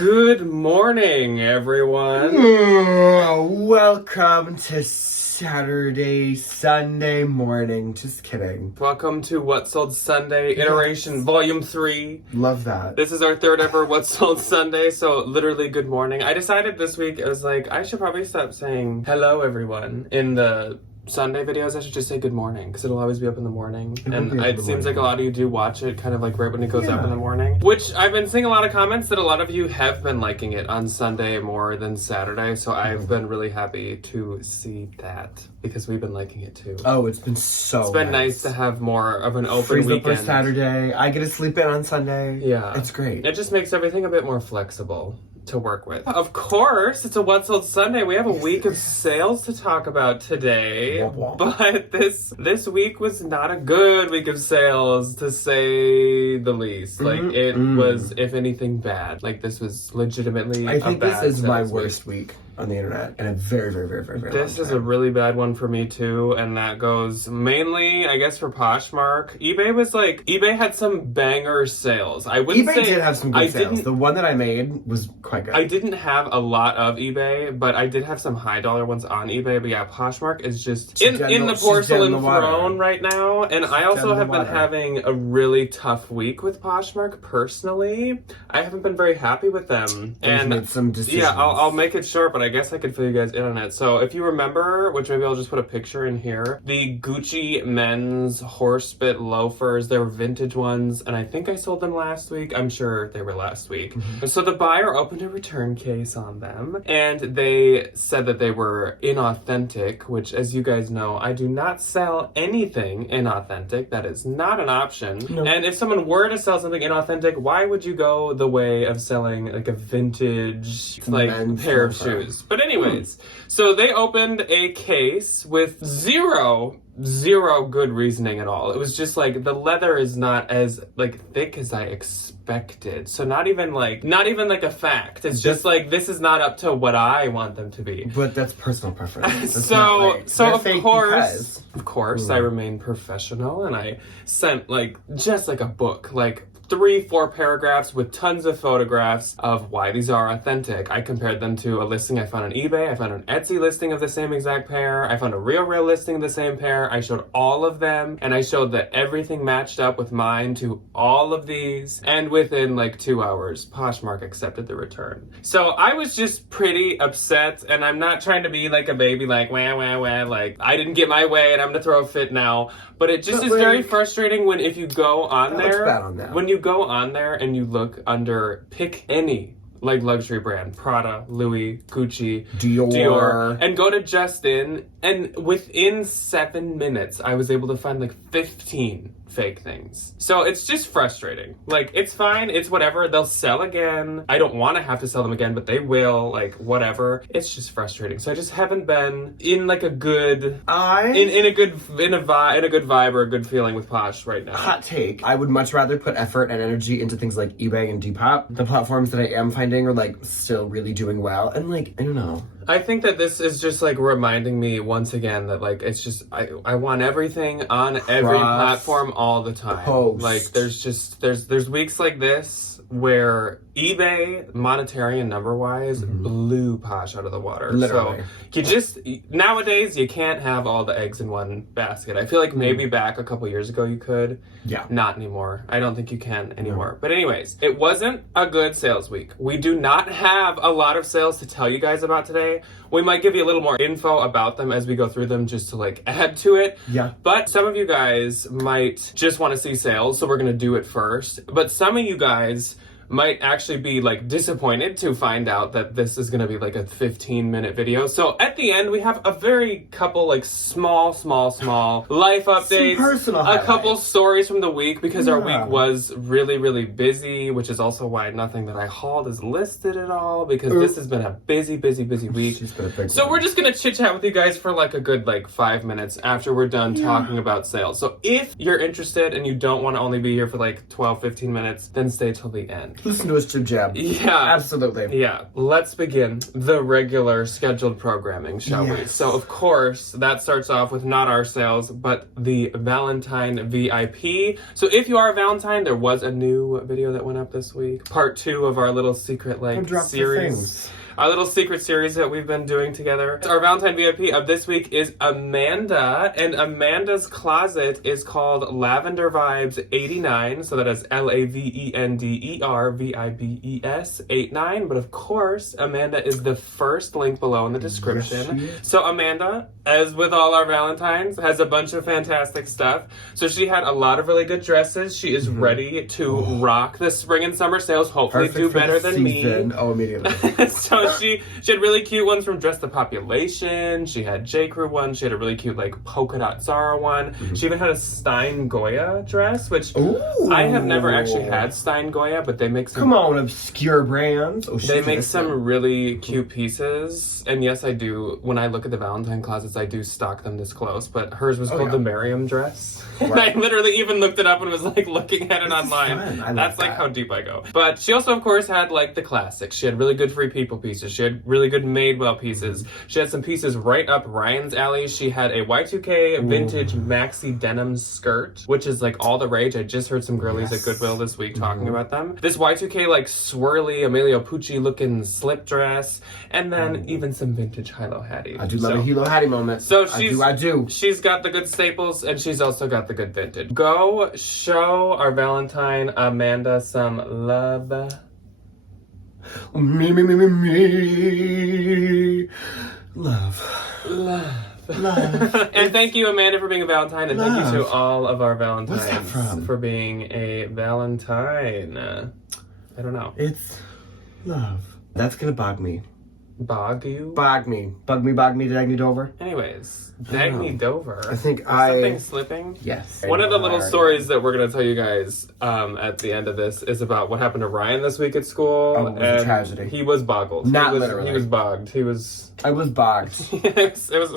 Good morning, everyone. Welcome to Sunday morning. Just kidding. Welcome to What Sold Sunday, Iteration Volume 3. Love that. This is our third ever What Sold Sunday, so literally good morning. I decided this week, I was like, I should probably stop saying hello, everyone, in the Sunday videos. I should just say good morning, because it'll always be up in the morning. And it seems like a lot of you do watch it kind of like right when it goes up in the morning. Which I've been seeing a lot of comments that a lot of you have been liking it on Sunday more than Saturday. So I've been really happy to see that, because we've been liking it too. Oh, it's been so It's been nice to have more of an open Freeze weekend. up for Saturday. I get to sleep in on Sunday. Yeah. It's great. It just makes everything a bit more flexible to work with. Of course, it's a What Sold Sunday. We have a week of sales to talk about today, but this week was not a good week of sales, to say the least. Like, it was, if anything, bad. Like, this was legitimately I think this is my sales worst week on the internet in a very This is a really bad one for me too, and that goes mainly, I guess, for Poshmark. eBay had some banger sales. I wouldn't say eBay did have some good sales. The one that I made was quite good. I didn't have a lot of eBay, but I did have some high dollar ones on eBay. But yeah, Poshmark is just in the porcelain throne right now. And I also have been having a really tough week with Poshmark personally. I haven't been very happy with them. And made some decisions. Yeah, I'll make it short, but I guess I could fill you guys in on it. So if you remember, which maybe I'll just put a picture in here, the Gucci men's horsebit loafers, they were vintage ones, and I think I sold them last week. I'm sure they were last week. So the buyer opened a return case on them, and they said that they were inauthentic, which, as you guys know, I do not sell anything inauthentic. That is not an option. No. And if someone were to sell something inauthentic, why would you go the way of selling like a vintage pair of shoes? But anyways, so they opened a case with zero good reasoning at all. It was just like, the leather is not as thick as I expected. So not even like a fact. It's just like, this is not up to what I want them to be. But that's personal preference. So of course I remained professional, and I sent just a book, 3-4 paragraphs with tons of photographs of why these are authentic. I compared them to a listing I found on eBay. I found an Etsy listing of the same exact pair. I found a real listing of the same pair. I showed all of them, and I showed that everything matched up with mine to all of these. And within 2 hours, Poshmark accepted the return. So I was just pretty upset, and I'm not trying to be like a baby, wah, wah, wah, I didn't get my way and I'm gonna throw a fit now. But it just is very frustrating when if you go on there, when you go on there and you look under, pick any luxury brand, Prada, Louis, Gucci, Dior, and go to Justin, and within 7 minutes I was able to find 15 fake things. So it's just frustrating. It's fine, it's whatever, they'll sell again. I don't want to have to sell them again, but they will, whatever. It's just frustrating. So I just haven't been in a good vibe or a good feeling with Posh right now. Hot take. I would much rather put effort and energy into things like eBay and Depop. The platforms that I am finding are still really doing well, and I don't know. I think that this is just reminding me once again that it's just I want everything on every platform all the time. There's weeks like this where eBay, monetary and number wise, blew Posh out of the water. Literally. So nowadays you can't have all the eggs in one basket. I feel like maybe back a couple years ago you could. Yeah. Not anymore. I don't think you can anymore. But anyways, it wasn't a good sales week. We do not have a lot of sales to tell you guys about today. We might give you a little more info about them as we go through them, just to add to it. Yeah. But some of you guys might just want to see sales, so we're gonna do it first. But some of you guys might actually be disappointed to find out that this is gonna be a 15-minute video. So at the end, we have a very couple small life updates, some personal a couple stories from the week, because our week was really busy, which is also why nothing that I hauled is listed at all, because this has been a busy week. So we're just gonna chit chat with you guys for a good 5 minutes after we're done talking about sales. So if you're interested and you don't want to only be here for 12-15 minutes, then stay till the end. Listen to us jib jab. Yeah. Absolutely. Yeah. Let's begin the regular scheduled programming, shall we? So, of course, that starts off with not our sales, but the Valentine VIP. So, if you are a Valentine, there was a new video that went up this week. Part 2 of our little secret, series. Our little secret series that we've been doing together. Our Valentine VIP of this week is Amanda, and Amanda's closet is called Lavender Vibes 89, so that is Lavender Vibes 89, but of course, Amanda is the first link below in the description. Yes, so Amanda, as with all our Valentines, has a bunch of fantastic stuff. So she had a lot of really good dresses. She is ready to rock the spring and summer sales, hopefully do better than me. Oh, immediately. So she had really cute ones from Dress the Population. She had J. Crew one. She had a really cute like polka dot Zara one. She even had a Stein Goya dress, which I have never actually had Stein Goya, but they make some... Come on, obscure brands. They make some really cute pieces. And yes, I do. When I look at the Valentine closets, I do stock them this close. But hers was called the Miriam dress. Right. And I literally even looked it up and was like looking at it online. That's like how deep I go. But she also, of course, had like the classics. She had really good Free People pieces. She had really good Madewell pieces. She had some pieces right up Ryan's alley. She had a Y2K vintage maxi denim skirt, which is like all the rage. I just heard some girlies at Goodwill this week talking about them. This Y2K like swirly Emilio Pucci looking slip dress, and then even some vintage Hilo Hattie. I do love a Hilo Hattie moment. So I do. She's got the good staples, and she's also got the good vintage. Go show our Valentine Amanda some love. Me. Love. And thank you, Amanda, for being a Valentine, and thank you to all of our Valentines for being a Valentine. I don't know. It's love. That's gonna bog me. Bog you? Bog me. Bug me, Dagny Dover. Anyways, Dagny Dover. I think something slipping? Yes. One of the little stories that we're going to tell you guys at the end of this is about what happened to Ryan this week at school. Oh, it was a tragedy. He was boggled. Literally. He was bogged. I was bogged. I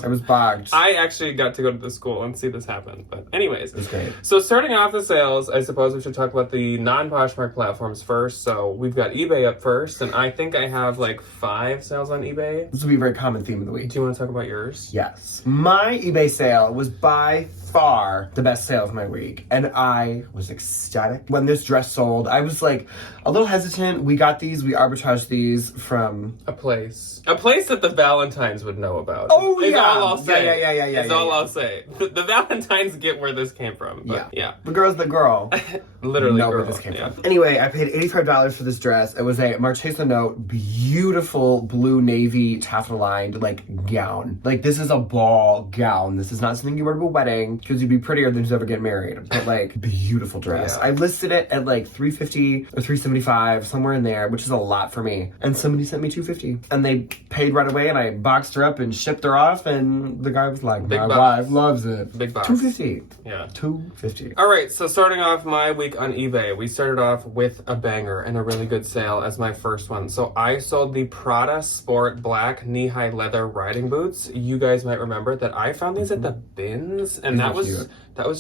was bogged. I actually got to go to the school and see this happen. But anyways. It was great. So starting off the sales, I suppose we should talk about the non-Poshmark platforms first. So we've got eBay up first, and I think I have like 5 sales on eBay. This will be a very common theme of the week. Do you want to talk about yours? Yes. My eBay sale was by far the best sale of my week, and I was ecstatic. When this dress sold, I was like a little hesitant. We arbitraged these from a place that the Valentines would know about. Oh, is yeah. all I'll say. Yeah. That's all I'll say. The Valentines get where this came from. Yeah. The girl's the girl. Literally know where this came from. Anyway, I paid $85 for this dress. It was a Marchesa Note, beautiful blue navy taffeta lined like gown. Like, this is a ball gown. This is not something you wear to a wedding, because you'd be prettier than you ever get married. But like, beautiful dress. I listed it at like $350 or $375, somewhere in there, which is a lot for me. And somebody sent me $250, and they paid right away, and I boxed her up and shipped her off, and the guy was like, my wife loves it. Big box. $250. Yeah. $250. All right, so starting off my week on eBay, we started off with a banger and a really good sale as my first one. So I sold the Prada Sport black knee-high leather riding boots. You guys might remember that I found these at the bins, and that was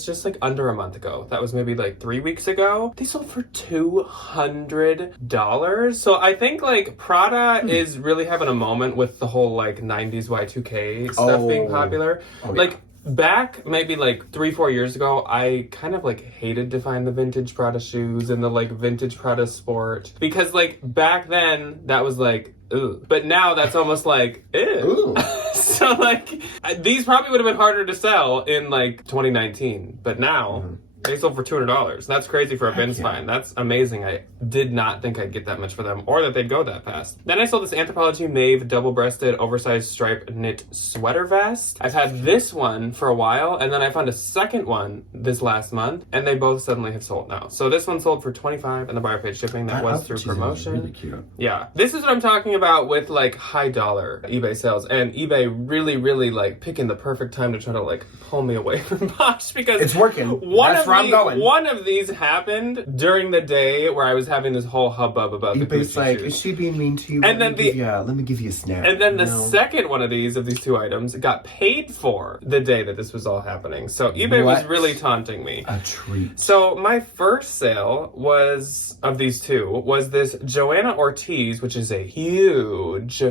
just like under a month ago. That was maybe like 3 weeks ago. They sold for $200. So I think like Prada is really having a moment with the whole like 90s Y2K stuff being popular. Like back maybe like 3-4 years ago, I kind of like hated to find the vintage Prada shoes and the like vintage Prada Sport, because like back then that was like ugh. But now that's almost like ew. So like these probably would have been harder to sell in like 2019, but now they sold for $200. That's crazy for a bin's find. That's amazing. I did not think I'd get that much for them, or that they'd go that fast. Then I sold this Anthropologie Maeve double-breasted oversized striped knit sweater vest. I've had this one for a while, and then I found a second one this last month, and they both suddenly have sold now. So this one sold for $25, and the buyer paid shipping. That was through promotion. Really cute. Yeah. This is what I'm talking about with like high dollar eBay sales, and eBay really like picking the perfect time to try to like pull me away from Posh, because it's working. One of where I'm going. One of these happened during the day where I was having this whole hubbub about the eBay's Gucci like, shoes. is she being mean to you? And then let me give you a snap. And then the second one of these two items got paid for the day that this was all happening. So eBay was really taunting me. A treat. So my first sale was, of these two, was this Joanna Ortiz, which is a huge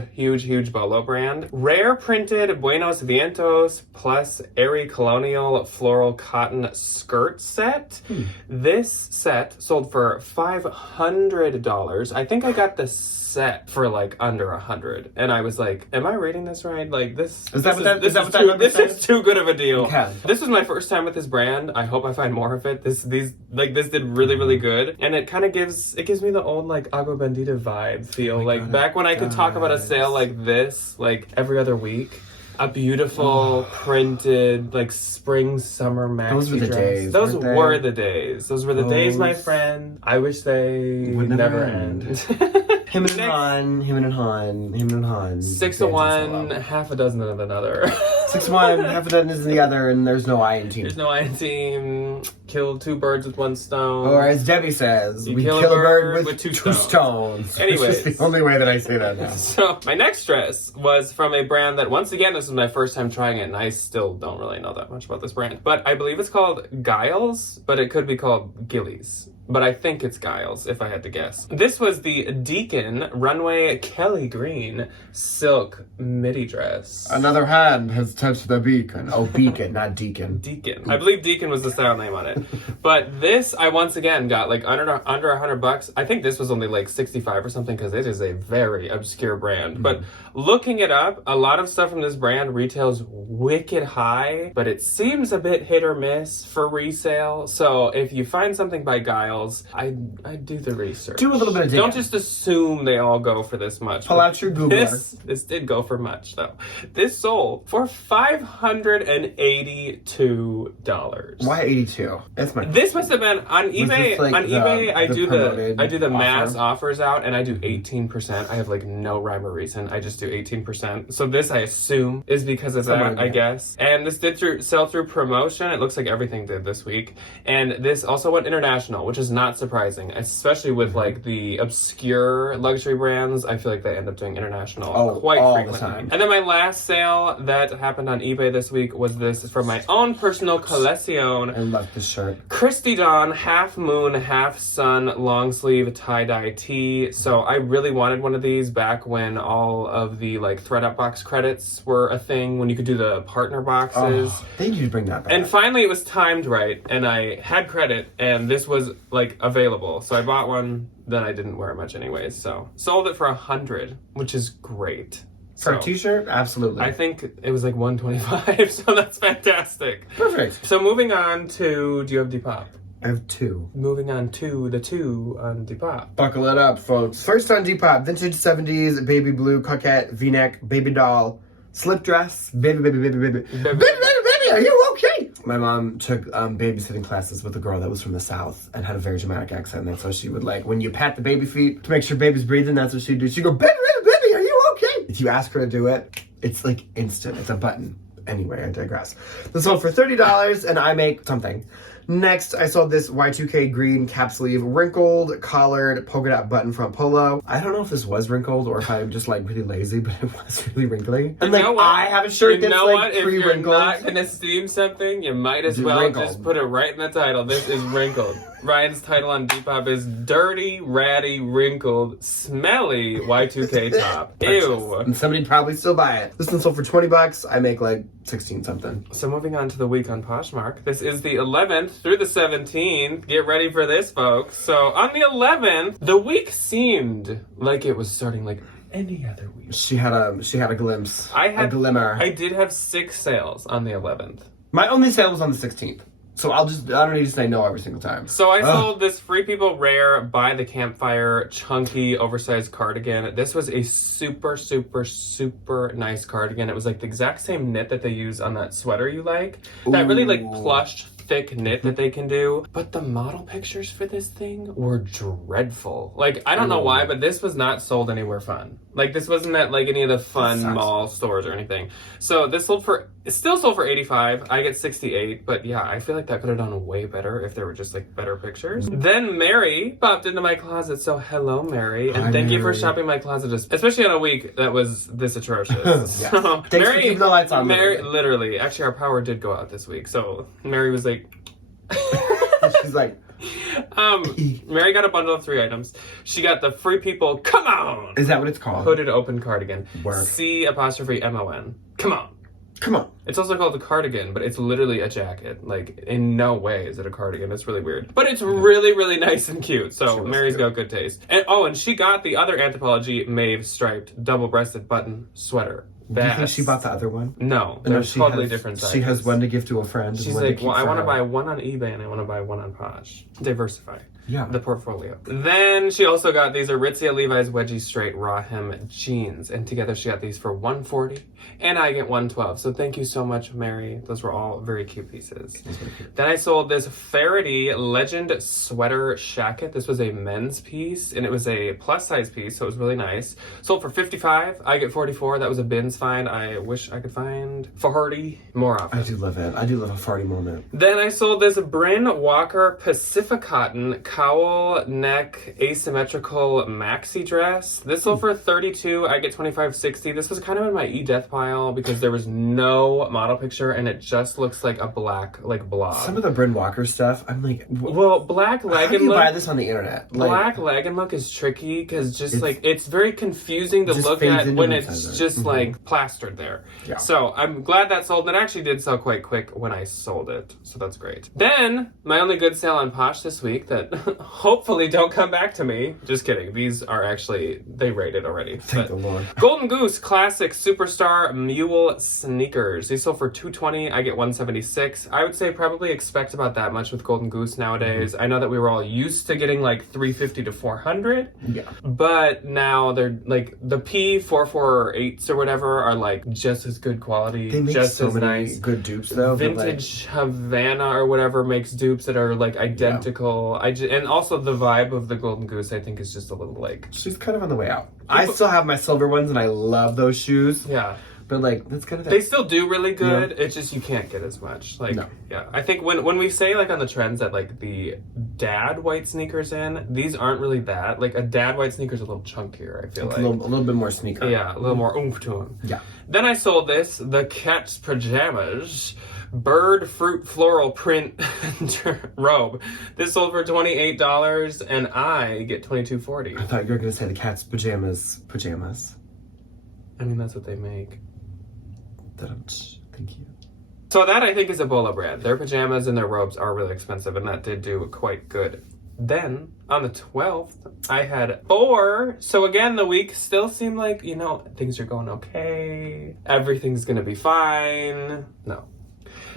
bolo brand. Rare printed Buenos Vientos plus airy colonial floral cotton skirt set. This set sold for $500. I think I got the set for like under $100, and I was like, "Am I reading this right? Like this is too good of a deal." Okay. This was my first time with this brand. I hope I find more of it. This did really good, and it kind of gives me the old like Agua Bendita vibe feel, like back when I could talk about a sale like this like every other week. A beautiful printed like spring summer maxi Those were the dress. days. Those were the days. Those were the days, my friend. I wish they would never end. Him and Han. 6 to 1, half a dozen of another. 6 to 1, half a dozen is in the other, and there's no I in team. There's no I in team. Kill 2 birds with 1 stone. Or as Debbie says, you we kill a bird with 2 stones. Anyways. Which is the only way that I say that now. So my next dress was from a brand that, once again, this was my first time trying it, and I still don't really know that much about this brand. But I believe it's called Giles, but it could be called Gillies. But I think it's Giles, if I had to guess. This was the Deacon Runway Kelly Green silk midi dress. Another hand has touched the beacon. Oh, beacon, not deacon. Deacon. I believe Deacon was the style name on it. But this, I once again got like under $100. I think this was only like 65 or something, because it is a very obscure brand. But looking it up, a lot of stuff from this brand retails wicked high, but it seems a bit hit or miss for resale. So if you find something by Giles, I do the research. Do a little bit of digging. Don't just assume they all go for this much. Pull out your Googler. This did go for much, though. This sold for $582. Why 82? That's my. This must have been on eBay. Like eBay, I do the offer? mass offers out, and I do 18%. I have like no rhyme or reason. I just do 18%. So this, I assume, is because of that, I guess. And this did sell through promotion. It looks like everything did this week. And this also went international, which is not surprising, especially with like the obscure luxury brands. I feel like they end up doing international quite frequently. The time. And then my last sale that happened on eBay this week was this from my own personal collection. I love this shirt. Christy Dawn half moon half sun long sleeve tie-dye tee. So I really wanted one of these back when all of the like ThreadUp box credits were a thing, when you could do the partner boxes. They need to bring that back. And finally it was timed right, and I had credit, and this was like available. So I bought one, then I didn't wear it much anyways. So sold it for $100, which is great. For a t-shirt? Absolutely. I think it was like $125, so that's fantastic. Perfect. So moving on to, do you have Depop? I have 2. Moving on to the 2 on Depop. Buckle it up, folks. First on Depop, vintage 70s, baby blue, coquette, v-neck, baby doll, slip dress, baby, are you okay? My mom took babysitting classes with a girl that was from the South and had a very dramatic accent. And so she would, like, when you pat the baby feet to make sure baby's breathing, that's what she'd do. She'd go, baby, are you okay? If you ask her to do it, it's like instant. It's a button. Anyway, I digress. This sold for $30, and I make something. Next, I sold this Y2K green cap sleeve, wrinkled, collared, polka dot button front polo. I don't know if this was wrinkled or if I'm just like really lazy, but it was really wrinkly. And like, I have a shirt that's like pre-wrinkled. If you're not gonna steam something, you might as well just put it right in the title. This is wrinkled. Ryan's title on Depop is Dirty, Ratty, Wrinkled, Smelly Y2K Top. Ew. And somebody'd probably still buy it. This one sold for $20. I make like 16 something. So moving on to the week on Poshmark. This is the 11th through the 17th. Get ready for this, folks. So on the 11th, the week seemed like it was starting like any other week. She had a glimpse. A glimmer. I did have 6 sales on the 11th. My only sale was on the 16th. So I don't need to say no every single time. So I sold this Free People Rare by the Campfire chunky oversized cardigan. This was a super nice cardigan. It was like the exact same knit that they use on that sweater you like. That really like plush, thick knit that they can do. But the model pictures for this thing were dreadful. Like, I don't know why, but this was not sold anywhere fun. Like, this wasn't at like any of the fun mall stores or anything. So this it still sold for $85. I get $68, but yeah, I feel like that could have done way better if there were just like better pictures. Then Mary popped into my closet. So hello, Mary, and thank you for shopping my closet, especially on a week that was this atrocious. Yes. So, Thanks for keeping the lights on. Mary, literally, actually, our power did go out this week. So Mary was like, she's like. Mary got a bundle of 3 items. She got the Free People Come On! Is that what it's called? Hooded open cardigan. Work. C''MON. Come on. Come on. It's also called a cardigan, but it's literally a jacket. Like, in no way is it a cardigan. It's really weird. But it's really, really nice and cute. So Mary's got good taste. And she got the other Anthropologie Maeve striped double-breasted button sweater. Do you think she bought the other one? No, they're totally different sizes. She has one to give to a friend. She's like, well, I want to buy one on eBay and I want to buy one on Posh. Diversify. Yeah. The portfolio. Then she also got these Aritzia Levi's Wedgie Straight Raw Hem jeans. And together she got these for $140 and I get $112. So thank you so much, Mary. Those were all very cute pieces. Then I sold this Faraday Legend Sweater Shacket. This was a men's piece and it was a plus size piece, so it was really nice. Sold for $55. I get $44. That was a bins find. I wish I could find 40 more often. I do love it. I do love a farty moment. Then I sold this Bryn Walker Pacific Cotton cowl neck asymmetrical maxi dress. This sold for $32. I get $25.60. This was kind of in my e-death pile because there was no model picture and it just looks like a black blob. Some of the Bryn Walker stuff, I'm like, well, black leg how do and you look. buy this on the internet? Black leg and look is tricky because it's very confusing to look fades at into when each it's other. just like plastered there. Yeah. So I'm glad that sold. It actually did sell quite quick when I sold it. So that's great. Then my only good sale on Posh this week that hopefully don't come back to me. Just kidding. These are actually, they rated already. Thank the Lord. Golden Goose Classic Superstar Mule Sneakers. These sold for $220. I get $176. I would say probably expect about that much with Golden Goose nowadays. I know that we were all used to getting like $350 to $400. Yeah. But now they're like the P448s or whatever are like just as good quality. They make just so as many nice. good dupes though. Vintage Havana or whatever makes dupes that are like identical. And also the vibe of the Golden Goose I think is just a little like, she's kind of on the way out. I still have my silver ones and I love those shoes. yeah. But like, that's kind of They still do really good. Yeah. It's just you can't get as much. Like, yeah. I think when we say like on the trends that like the dad white sneakers in, these aren't really that. Like a dad white sneaker is a little chunkier. I feel like a little bit more sneaker. Yeah, a little more oomph to them. Yeah. Then I sold the Cat's Pajamas bird fruit floral print robe. This sold for $28 and I get $22.40. I thought you were gonna say the cat's pajamas. I mean that's what they make. Thank you. So that I think is a Bola brand. Their pajamas and their robes are really expensive and that did do quite good. Then on the 12th, I had 4. So again, the week still seemed like, things are going okay. Everything's gonna be fine. No.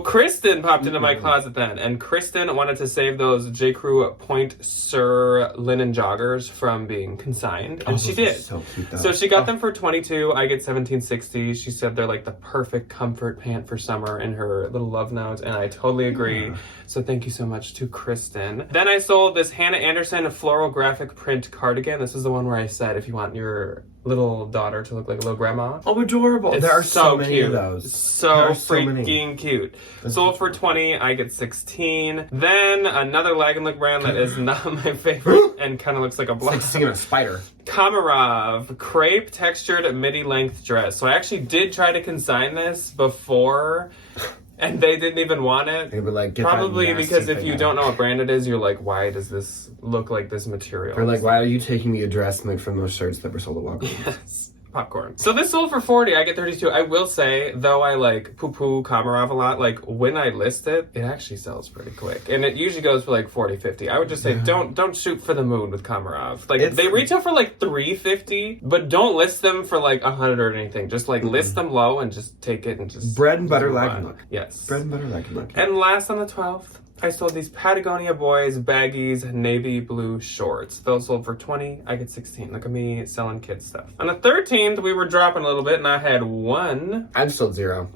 Kristen popped into my closet then, and Kristen wanted to save those J. Crew Point Sur linen joggers from being consigned, and she did. So cute, though. So she got them for $22. I get $17.60. She said they're like the perfect comfort pant for summer in her little love note, and I totally agree. Yeah. So thank you so much to Kristen. Then I sold this Hannah Anderson floral graphic print cardigan. This is the one where I said if you want your little daughter to look like a little grandma. Oh, adorable. There are so many of those. So freaking cute. Sold for $20, I get $16. Then another leg and look brand that is not my favorite and kind of looks like a blob. It's like seeing a spider. Kamarov crepe textured midi length dress. So I actually did try to consign this before. And they didn't even want it. They were like, probably because if you don't know what brand it is, you're like, why does this look like this material? They're like, why are you taking me a dress made from those shirts that were sold at Walgreens? Yes. Popcorn. So this sold for $40. I get $32. I will say, though I like poo-poo Kamarov a lot, like when I list it, it actually sells pretty quick. And it usually goes for like $40, $50. I would just say don't shoot for the moon with Kamarov. Like they retail for like $350, but don't list them for like $100 or anything. Just like list them low and just take it and just bread and butter leg look. Yes. Bread and butter leg look. And last on the 12th, I sold these Patagonia Boys baggies navy blue shorts. Those sold for $20. I get $16. Look at me selling kids stuff. On the 13th, we were dropping a little bit, and I had 1. I'm still 0.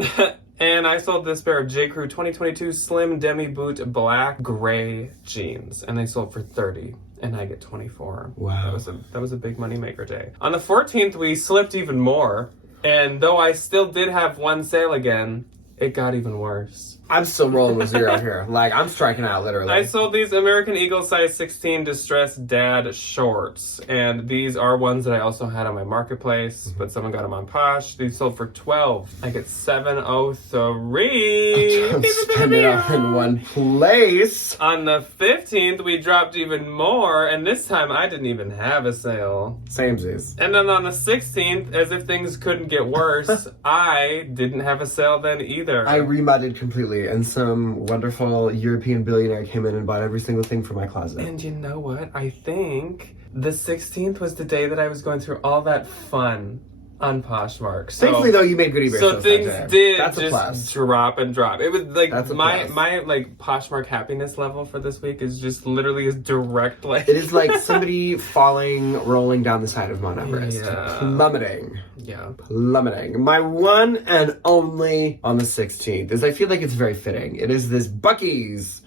And I sold this pair of J. Crew 2022 Slim Demi Boot Black Gray jeans. And they sold for $30. And I get 24. Wow. That was a big moneymaker day. On the 14th, we slipped even more. And though I still did have one sale again, it got even worse. I'm still rolling with zero here. Like, I'm striking out, literally. I sold these American Eagle size 16 distressed dad shorts. And these are ones that I also had on my marketplace, but someone got them on Posh. These sold for $12. I get $703. I'm spending it all in one place. On the 15th, we dropped even more, and this time I didn't even have a sale. Samesies. And then on the 16th, as if things couldn't get worse, I didn't have a sale then either. I remodded completely, and some wonderful European billionaire came in and bought every single thing from my closet. And you know what? I think the 16th was the day that I was going through all that fun on Poshmark. So, thankfully, though, you made goodie bears. so things did That's a just plus. drop and drop. It was like That's a my plus. like Poshmark happiness level for this week is just literally as direct like It is like somebody rolling down the side of Mount Everest. Yeah. Plummeting. yeah. Plummeting. My one and only on the 16th is I feel like it's very fitting. It is this Buc-ee's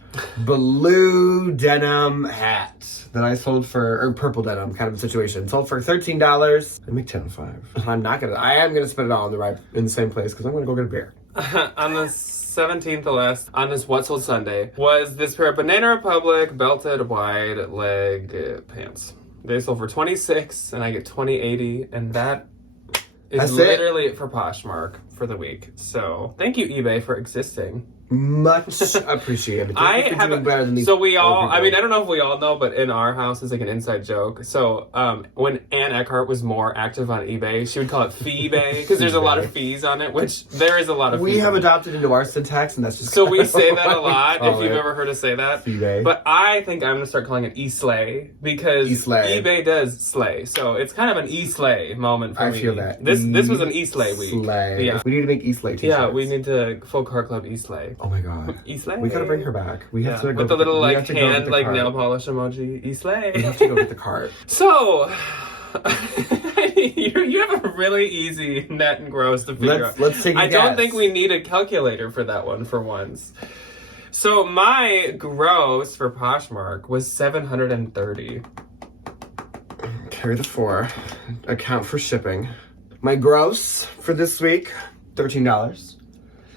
blue denim hat that I sold for, or purple denim kind of a situation. Sold for $13. I make 10 on 5. I am gonna spend it all in the same place because I'm gonna go get a beer. On the 17th, the last on this What Sold Sunday was this pair of Banana Republic belted wide leg pants. They sold for $26 and I get $20.80, and that is That's literally it for Poshmark for the week. So thank you, eBay, for existing. Much appreciated. I You're have doing better than these. so we all. other I mean, people. I don't know if we all know, but in our house, it's like an inside joke. So when Ann Eckhart was more active on eBay, she would call it fee eBay because there's a lot of fees on it, which there is a lot of. We fees have on it. adopted into our syntax, and that's just So we kind of say that a what we lot. call If you've it. ever heard us say that, eBay. but I think I'm gonna start calling it e-slay because E-slay. eBay does slay. So it's kind of an e-slay moment for I me. feel that. This was an e-slay week. Slay. Yeah. We need to make e-slay t-shirts. Yeah, we need to Folk Car Club e-slay. Oh my god. E-slay. We gotta bring her back. We have Yeah, to go with the little we like have to go get hand the like cart. nail polish emoji. E-slay. We have to go get the cart. So, you have a really easy net and gross to figure out. Let's take a I don't guess. think we need a calculator for that one for once. So my gross for Poshmark was $730. Carry the 4. Account for shipping. My gross for this week, $13.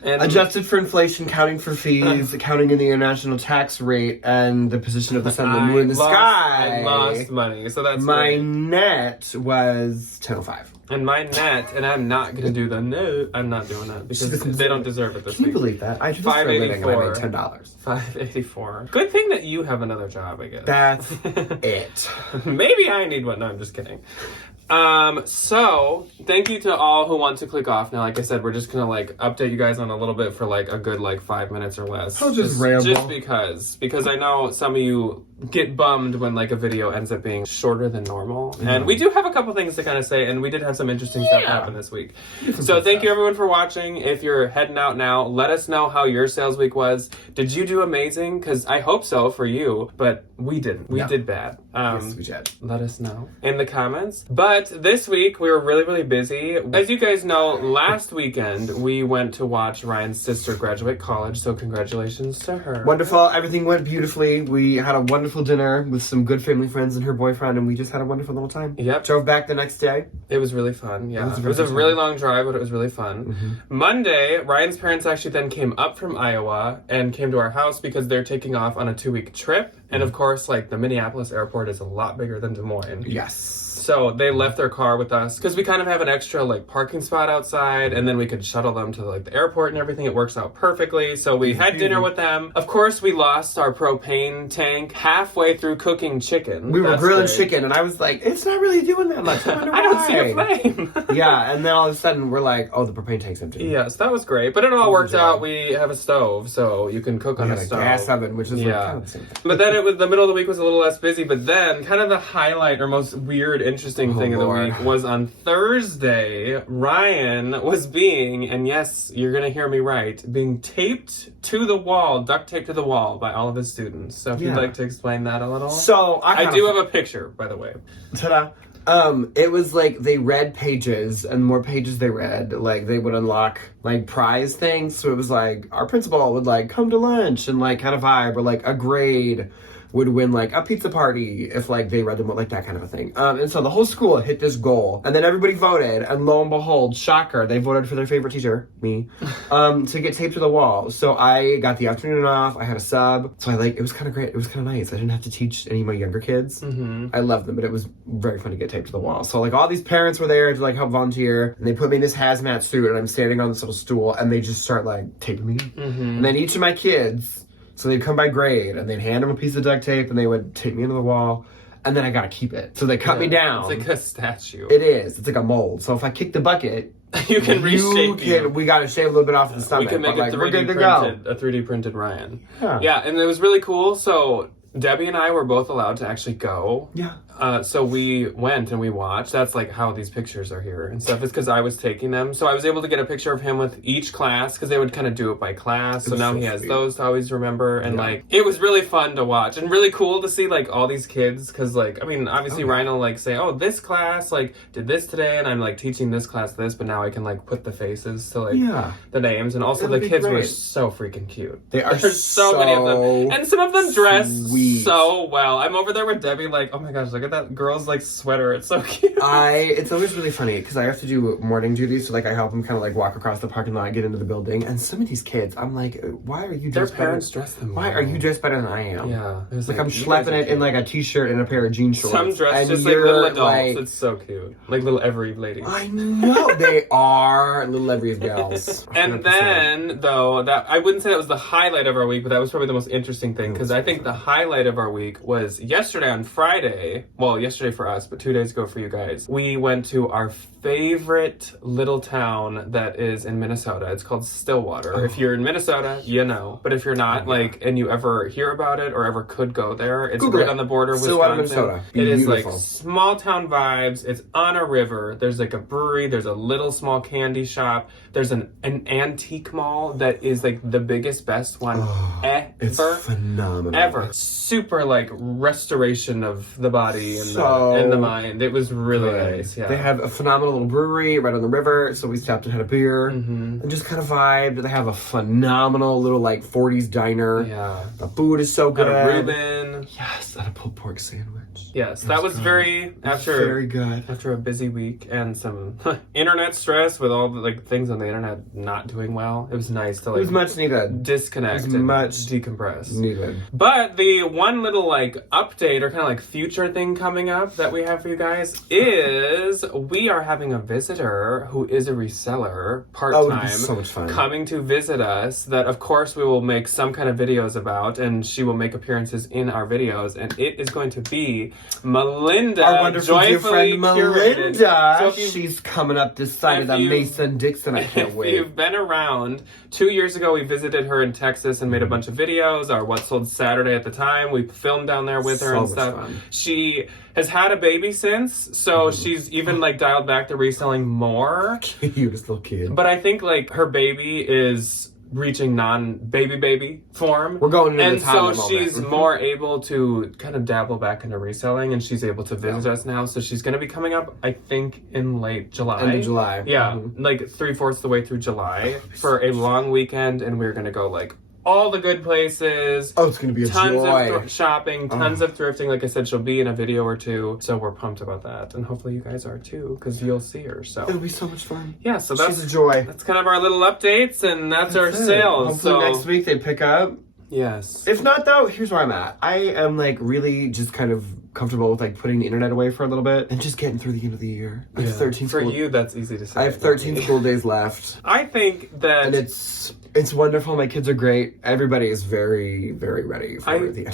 And Adjusted for inflation, counting for fees, accounting in the international tax rate, and the position of the sun, the moon, and the sky. I lost money, so that's My great. net was 10.05. And my net, and I'm not gonna do the no. I'm not doing that because they don't deserve it this Can you week. believe that? I did this for a living and I made $10. $584. Good thing that you have another job, I guess. That's it. Maybe I need one. No, I'm just kidding. So thank you to all who want to click off. Now, like I said, we're just gonna like update you guys on a little bit for like a good like 5 minutes or less. I'll just ramble. Just because I know some of you get bummed when like a video ends up being shorter than normal. And we do have a couple things to kind of say, and we did have some interesting stuff happen this week. So thank you everyone for watching. If you're heading out now, let us know how your sales week was. Did you do amazing? Because I hope so for you, but we didn't. We did bad. Yes, we did. Let us know in the comments. But this week we were really, really busy. As you guys know, last weekend we went to watch Ryan's sister graduate college, so congratulations to her. Wonderful. Everything went beautifully. We had a wonderful dinner with some good family friends and her boyfriend, and we just had a wonderful little time. Yep. Drove back the next day. It was really fun, yeah. It It was was a a really long drive, but it was really fun. Monday, Ryan's parents actually then came up from Iowa and came to our house because they're taking off on a 2-week trip. And of course, like the Minneapolis airport is a lot bigger than Des Moines. Yes. So they left their car with us because we kind of have an extra like parking spot outside, and then we could shuttle them to like the airport and everything. It works out perfectly. So we had dinner with them. Of course, we lost our propane tank halfway through cooking chicken. We were That's grilling great. chicken, and I was like, it's not really doing that much. I wonder I don't see a why. flame. Yeah, and then all of a sudden we're like, oh, the propane tank's empty. Yes, that was great. But it all worked job. out. We have a stove, so you can cook We on had a a stove. gas oven, which is like Yeah. kind of the same thing. But then it was the middle of the week was a little less busy. But then, kind of the highlight or most weird, interesting thing of the Lord. week was on Thursday. Ryan was being, and yes, you're gonna hear me right, being taped to the wall, duct taped to the wall by all of his students. So if you'd Yeah. like to explain that a little. So I do have a picture, by the way. Ta-da. It was like they read pages, and the more pages they read, like they would unlock like prize things. So it was like our principal would like come to lunch and like kind of vibe, or like a grade would win like a pizza party if like they read them, like that kind of a thing. And so the whole school hit this goal, and then everybody voted, and lo and behold, shocker, they voted for their favorite teacher, me, to get taped to the wall. So I got the afternoon off. I had a sub, so it was kind of great. It was kind of nice. I didn't have to teach any of my younger kids. I loved them, but it was very fun to get taped to the wall. So like all these parents were there to like help volunteer, and they put me in this hazmat suit, and I'm standing on this little stool, and they just start like taping me, and then each of my kids. So they'd come by grade, and they'd hand them a piece of duct tape, and they would tape me into the wall, and then I gotta keep it. So they cut me down. It's like a statue. It is. It's like a mold. So if I kick the bucket, you can reshape you. We gotta shave a little bit off the stomach. We can make like, a we're good 3D to printed, go. a 3D printed Ryan. Yeah, and it was really cool. So Debbie and I were both allowed to actually go. Yeah. So we went and we watched. That's like how these pictures are here and stuff. It's because I was taking them. So I was able to get a picture of him with each class, because they would kind of do it by class. So now he has those to always remember. And like, it was really fun to watch and really cool to see like all these kids. Because like, I mean, obviously Ryan will like say, oh, this class like did this today, and I'm like teaching this class this, but now I can like put the faces to like the names. And also the kids were so freaking cute. They are. There's so many of them. And some of them dress sweet. so well. I'm over there with Debbie like, oh my gosh, look at that girl's like sweater. It's so cute. It's always really funny because I have to do morning duty, so like I help them kind of like walk across the parking lot, get into the building, and some of these kids, I'm like, why are you dressed Their parents dress them well. Why are you dressed better than I am? Yeah. Like I'm schlepping it in like a t-shirt and a pair of jean shorts. Some dress and just like little adults. Like, it's so cute. Like little every ladies. I know. They are little every gals. And then, though, that I wouldn't say that was the highlight of our week, but that was probably the most interesting thing, because I think the highlight of our week was yesterday on Friday. Well, yesterday for us, but 2 days ago for you guys. We went to our favorite little town that is in Minnesota. It's called Stillwater. If you're in Minnesota, you know. But if you're not, like, and you ever hear about it or ever could go there, it's Google right it. on the border with Stillwater, Wisconsin. Minnesota. It is like Beautiful. small town vibes. It's on a river. There's like a brewery. There's a little small candy shop. There's an antique mall that is like the biggest, best one ever. It's phenomenal. Ever. Super like restoration of the body and the mind. It was really nice. Yeah. They have a phenomenal little brewery right on the river, so we stopped and had a beer and just kind of vibed. They have a phenomenal little like 40s diner. Yeah. The food is so good. A Reuben. Yes, and a pulled pork sandwich. Yes, that was very very good. After a busy week and some internet stress with all the like things on the internet not doing well. It was nice to like It was much needed. disconnect and decompress. Needed. But the one little like update or kind of like future thing coming up that we have for you guys is we are having a visitor who is a reseller part-time so much fun. coming to visit us, that of course we will make some kind of videos about, and she will make appearances in our videos, and it is going to be Melinda, Our wonderful dear friend joyfully Melinda. curated. So if you- She's coming up this side of the Mason-Dixon. I can't if wait. you've been around, 2 years ago we visited her in Texas and made a bunch of videos, our What Sold Saturday at the time. We filmed down there with her So and much stuff. fun. She has had a baby since, so she's even like dialed back to reselling more. Cutest little kid. But I think like her baby is reaching non-baby form. We're going into and the time so moment. she's more able to kind of dabble back into reselling, and she's able to visit us now. So she's going to be coming up, I think, in late July. End of July. Yeah, like 3/4 the way through July for a long weekend, and we're going to go like all the good places. Oh, it's going to be a Tons joy. of shopping, tons of thrifting. Like I said, she'll be in a video or two, so we're pumped about that, and hopefully you guys are too, because you'll see her. So It'll be so much fun. yeah, so that's She's a joy. that's kind of our little updates, and that's our That's it. sales. Hopefully So next week they pick up. yes, If not, though, here's where I'm at. I am like really just kind of comfortable with like putting the internet away for a little bit and just getting through the end of the year. I have 13 for school- you that's easy to say. I have 13 school days left, I think that and it's wonderful. My kids are great. Everybody is very, very ready for the end of the year.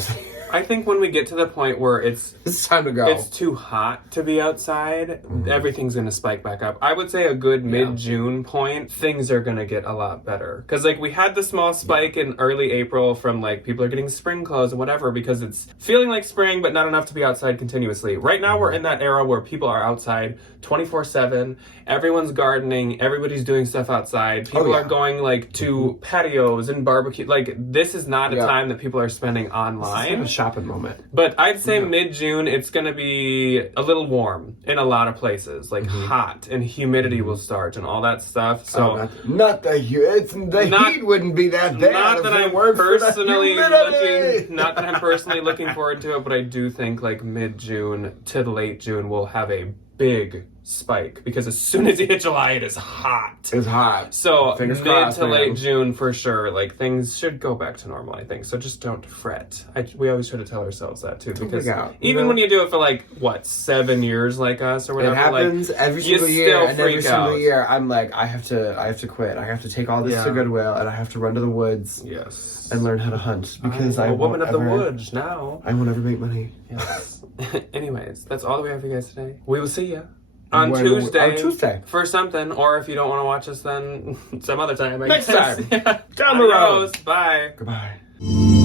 I think when we get to the point where it's time to go. it's too hot to be outside, everything's going to spike back up. I would say a good mid-June point, things are going to get a lot better. Because, like, we had the small spike in early April from, like, people are getting spring clothes and whatever because it's feeling like spring, but not enough to be outside continuously. Right now, we're in that era where people are outside 24/7. Everyone's gardening. Everybody's doing stuff outside. People are going, like, to patios and barbecue. Like, this is not a time that people are spending online. shopping moment. But I'd say mid-June, it's going to be a little warm in a lot of places, like hot, and humidity will start and all that stuff. So not the heat wouldn't be that bad. Not that I'm personally looking forward to it, but I do think like mid-June to late June we'll have a big spike because as soon as you hit July, it is hot. It's hot. So Fingers mid crossed, to late man. June for sure. Like things should go back to normal, I think. So just don't fret. We always try to tell ourselves that too, because even when you do it for like 7 years, like us or whatever, it happens like, every single year, and every single out. year I'm like, I have to quit. I have to take all this to Goodwill, and I have to run to the woods. Yes. And learn how to hunt because I'm a woman of the woods now. I won't ever make money. Yes. Anyways, that's all that we have for you guys today. We will see you on Tuesday for something, or if you don't want to watch us, then some other time. Next time. Down the road. Bye. Goodbye.